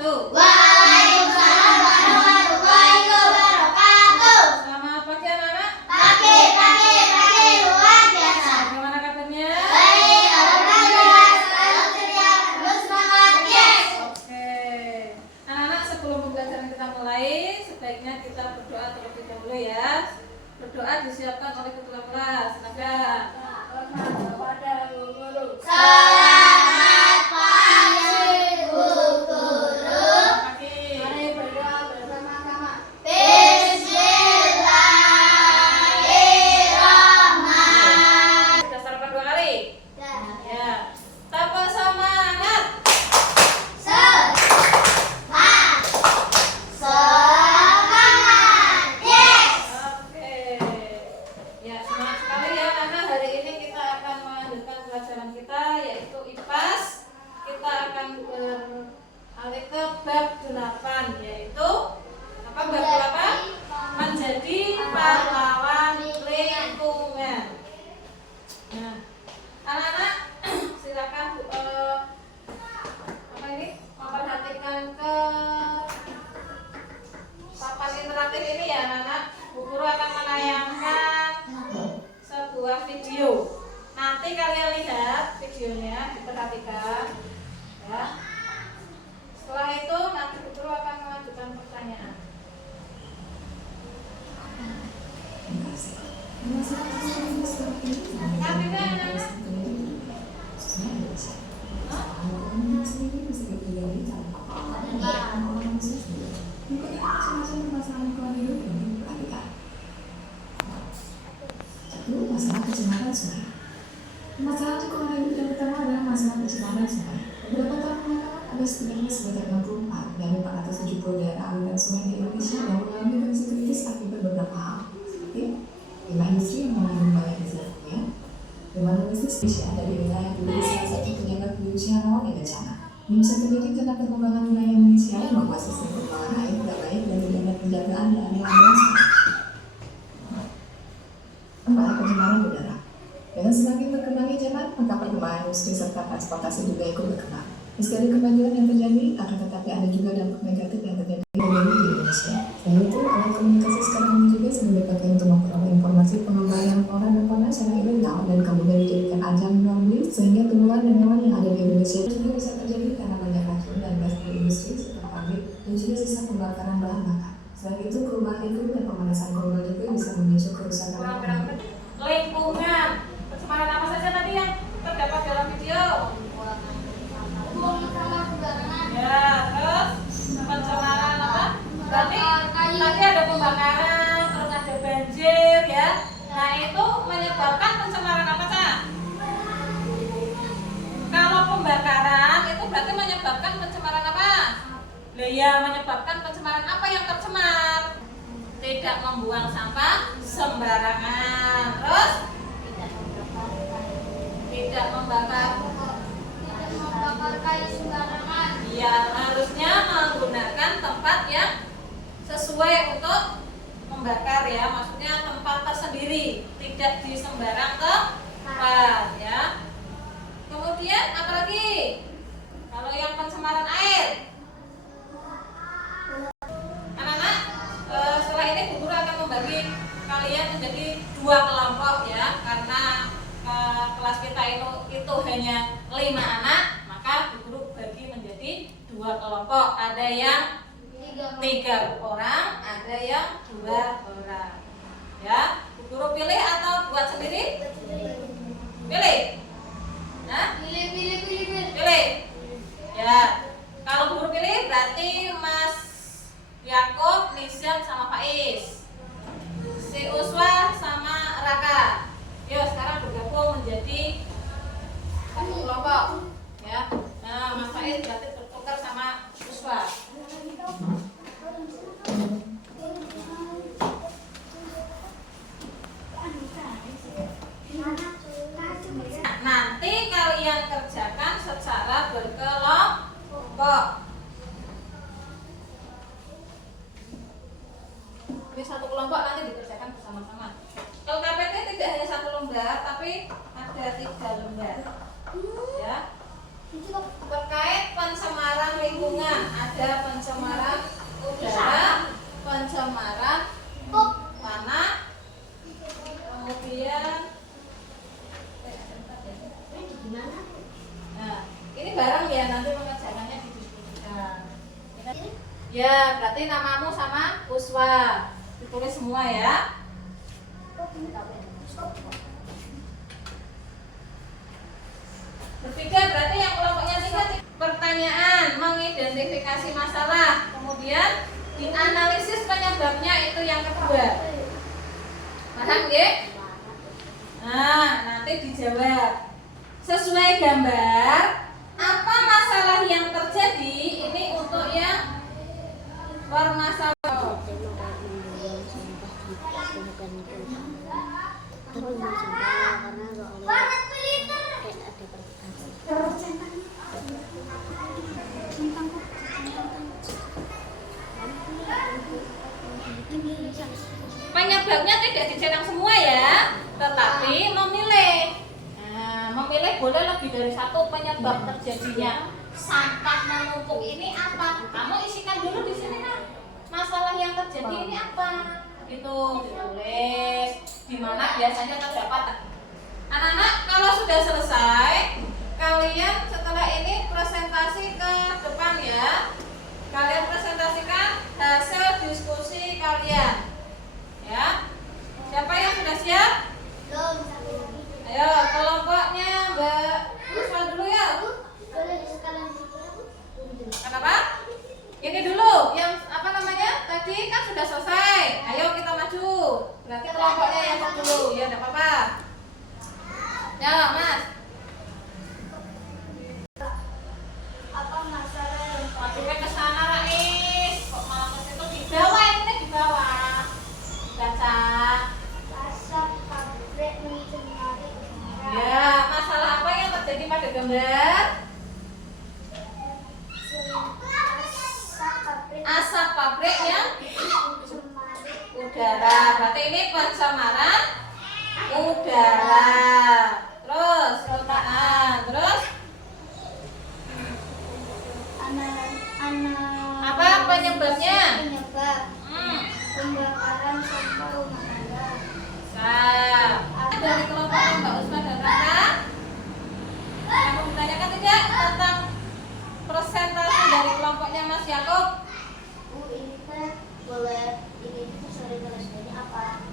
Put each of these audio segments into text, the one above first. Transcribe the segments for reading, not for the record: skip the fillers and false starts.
wabarakatuh. Waalaikumsalam warahmatullahi wabarakatuh. Selamat pagi anak-anak. Pagi luar biasa. Bagaimana kabarnya? Baik, alhamdulillah. Selalu ceria, terus semangat, yes. Oke. Anak-anak, sebelum pembelajaran kita mulai, sebaiknya kita berdoa terlebih dahulu ya. Berdoa disiapkan oleh ketua kelas. Silakan. Selamat pagi, Bu Guru. Pagi. Mari berdoa bersama-sama. Bismillahirrahmanirrahim. Sudah sarapan 2 kali? Ya. Tanpa semangat. Semangat, yes. Oke. Ya, semangat sekali ya karena hari ini kita akan melanjutkan pelajaran kita yaitu IPAS. Kita akan beralih ke bab 8 yaitu apa bab 8? Menjadi pahlawan lingkungan. Nah, anak-anak silakan apa ini memperhatikan ke papan interaktif ini ya anak-anak. Bu Guru akan menayangkan sebuah video. Nanti kalian lihat videonya, diperhatikan ya. Setelah itu nanti Bu Guru akan mengajukan pertanyaan. Ngerti nggak anak-anak? Masalah pencemaran sungai. Masalah lingkungan hidup yang utama adalah masalah pencemaran sungai. Beberapa tahun belakangan ada setidaknya sebanyak 64 dari 470 daerah aliran sungai di Indonesia yang mengalami kondisi kritis akibat beberapa hal, seperti limbah industri yang mengandung banyak zat-kimia, limbah domestik spesial dari wilayah yang menjadi salah satu penyebab polusi yang rawan bencana. Ini bisa terjadi karena perkembangan wilayah Indonesia yang membuat sistem pengelolaan air tidak baik dan tidak ada penjagaan dan aliran sungai. Pencemaran udara. Dengan semakin berkembangnya zaman, maka perkembangan industri serta transportasi juga ikut berkembang. Meski ada kemajuan yang terjadi, akan tetapi ada juga dampak negatif yang terjadi di Indonesia. Selain itu, alat komunikasi sekarang ini juga sering dipakai untuk memperoleh informasi pengembalian flora dan fauna secara ilegal dan kemudian dijadikan ajang jual beli, sehingga tumbuhan dan hewan yang ada di Indonesia juga bisa terjadi karena banyak racun dan gas dari industri serta pabrik dan juga sisa pembakaran bahan bakar. Selain itu, perubahan iklim dan pemanasan global juga bisa memicu kerusakan lingkungan. Lingkungan. Pencemaran apa saja tadi yang terdapat dalam video? Ya, terus pencemaran apa? Berarti tadi ada pembakaran, terus ada banjir ya. Nah, itu menyebabkan pencemaran apa, Cak? Kalau pembakaran itu berarti menyebabkan pencemaran apa? Lah ya, menyebabkan pencemaran apa yang tercemar? Tidak membuang sampah sembarangan. Terus tidak membakar kayu sembarangan. ya, harusnya menggunakan tempat yang sesuai untuk membakar ya, maksudnya tempat tersendiri, tidak di sembarang tempat ya. Kemudian apa lagi? Kalau yang pencemaran air, anak-anak, setelah ini Bu Guru akan membagi kalian menjadi 2 kelompok ya, karena kelas kita itu hanya 5 anak, maka Bu Guru bagi menjadi 2 kelompok. Ada yang 3 orang, ada yang 2 orang. Ya, Bu Guru pilih atau buat sendiri? Pilih. Nah, pilih. Ya, kalau Bu Guru pilih berarti Mas Yakub, Nisyan sama Faiz, si Uswa sama Raka. Yuk sekarang bergabung menjadi 1 kelompok ya. Nah, Mas Faiz berarti bertukar sama Uswa. Nanti kalian kerjakan secara berkelompok. Ini 1 kelompok nanti dikerjakan bersama-sama. Kalau KPT tidak hanya 1 lembar, tapi ada 3 lembar. Ya. Terkait pencemaran lingkungan ada ada pencemaran udara, pencemaran tanah, kemudian nah, ini barang ya, nanti pengerjaannya didiskusikan. Ya, berarti namamu sama Puswa ditulis semua ya. Bertiga berarti yang kelompoknya 3. Pertanyaan, mengidentifikasi masalah, kemudian dianalisis penyebabnya, itu yang kedua. Paham ya? Nah, nanti dijawab sesuai gambar apa masalah yang terjadi. Ini untuk yang bermasalah. Penyebabnya tidak dicetak semua ya, tetapi memilih. Nah, memilih boleh lebih dari satu penyebab terjadinya sampah menumpuk ini apa. Kamu isikan dulu di sini kan. Masalah yang terjadi ini apa? Gitu ditulis. Di mana biasanya terdapat. Anak-anak, kalau sudah selesai, kalian setelah ini presentasi ke depan ya. Kalian presentasikan hasil diskusi kalian. Ya. Siapa yang sudah siap? Ayo, kelompoknya Mbak Puswa dulu ya. Kenapa? Ini dulu, yang apa namanya? Tadi kan sudah selesai. Ayo kita maju. Berarti kelompoknya yang dulu. Ya, enggak apa-apa. Ya, Mas. Apa masalah yang Masukin ke sana, Rais. Kok malah ke situ di bawah, ini di bawah. Baca. asap pabrik mencemari udara? Ya, masalah apa yang terjadi pada gambar? Asap pabrik yang mencemari udara. Berarti ini pencemaran udara. Terus letaan. Terus apa penyebabnya? Penyebab pembakaran sampah rumah tangga. Dari kelompok Mbak Usma dan Raka, yang mau ditanyakan tidak tentang presentasi dari kelompoknya Mas Yakob? Ini teh boleh ini sering ini apa?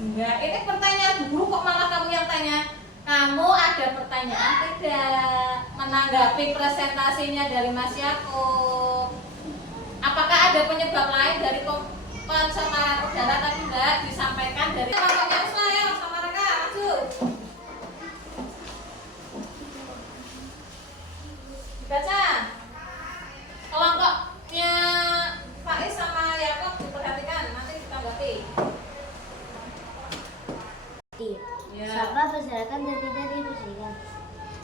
Enggak, ini pertanyaan guru kok malah kamu yang tanya. Kamu ada pertanyaan tidak menanggapi presentasinya dari Mas Yakob? Apakah ada penyebab lain dari pencemaran udara tadi enggak disampaikan dari kelompoknya Usma ya sama Raka? Maju. Dibaca. Kelompoknya Faiz sama Yakob diperhatikan, nanti ditanggapi. Ya. Sampah berserakan dan tidak dibersihkan.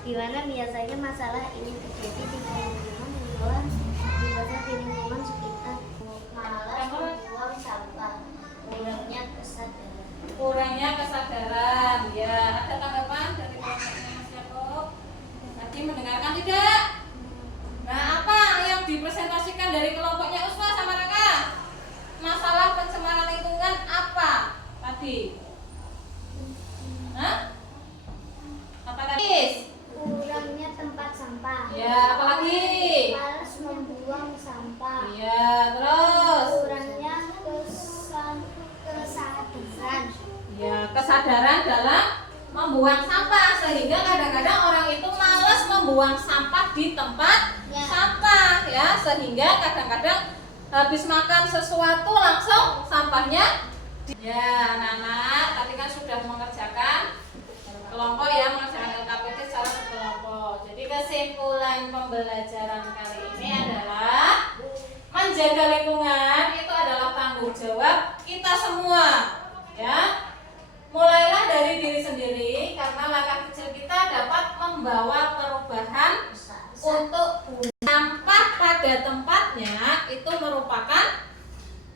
Di mana biasanya masalah ini terjadi di lingkungan di luar di lingkungan sekitar. Malas membuang sampah, Kurangnya kesadaran. Ya, ada tanggapan dari kelompoknya Mas Yakob? Tadi mendengarkan tidak? Nah, apa yang dipresentasikan dari kelompoknya Usma sama Raka? Masalah pencemaran lingkungan apa tadi? Hah? Apa tadi? Kurangnya tempat sampah. Ya, apalagi? Malas membuang sampah. Iya, terus? Kurangnya kesadaran. Ya, kesadaran dalam membuang sampah, sehingga kadang-kadang orang itu malas membuang sampah di tempat Ya. sampah ya, sehingga kadang-kadang habis makan sesuatu langsung sampahnya ya. Anak-anak tadi kan sudah mengerjakan kelompok ya, mengerjakan LKPT secara berkelompok. Jadi kesimpulan pembelajaran kali ini adalah menjaga lingkungan itu adalah tanggung jawab kita semua ya. Mulailah dari diri sendiri, karena langkah kecil kita dapat membawa perubahan untuk sampah pada tempatnya. Itu merupakan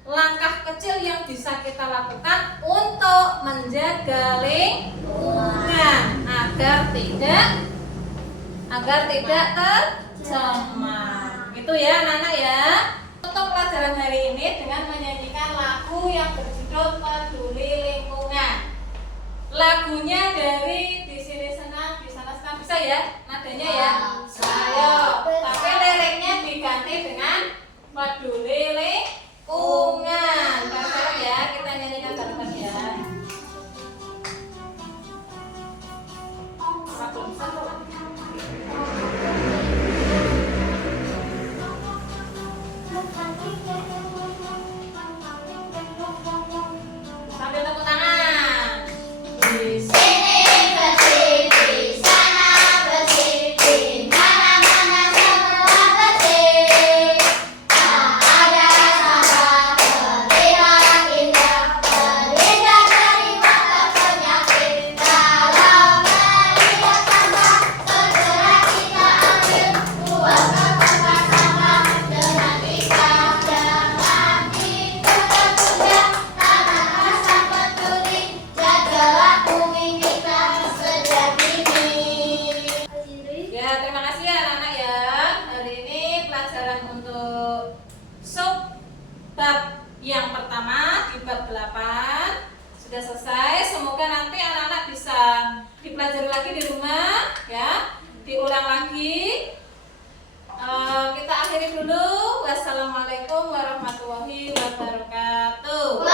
langkah kecil yang bisa kita lakukan untuk menjaga lingkungan agar tidak tercemar. Itu ya anak-anak ya. pelajaran hari ini dengan menyanyikan lagu yang berjudul Peduli Lingkungan. Lagunya dari Di Sini Senang, Di Sana Senang, bisa ya nadanya ya? Ayo, tapi liriknya diganti dengan Peduli Lingkungan. Bareng ya, kita nyanyikan bareng ya. Belum bisa kok. Sambil tepuk tangan. Di sini bersih, di sana bersih, di mana-mana semua bersih. Tak ada sampah terlihat indah, terhindar dari mata penyakit. Kalau melihat sampah, segera kita ambil, buang ke tempat sampah dengan ikhlas. Jangan ditunda-tunda, tanah rasa peduli, jagalah bumi kita sejak dini. Ya, terima kasih ya anak-anak ya. Hari ini pelajaran untuk sub bab yang pertama di bab 8 sudah selesai. Semoga nanti anak-anak bisa dipelajari lagi di rumah ya, diulang lagi. Kita akhiri dulu. Wassalamualaikum warahmatullahi wabarakatuh.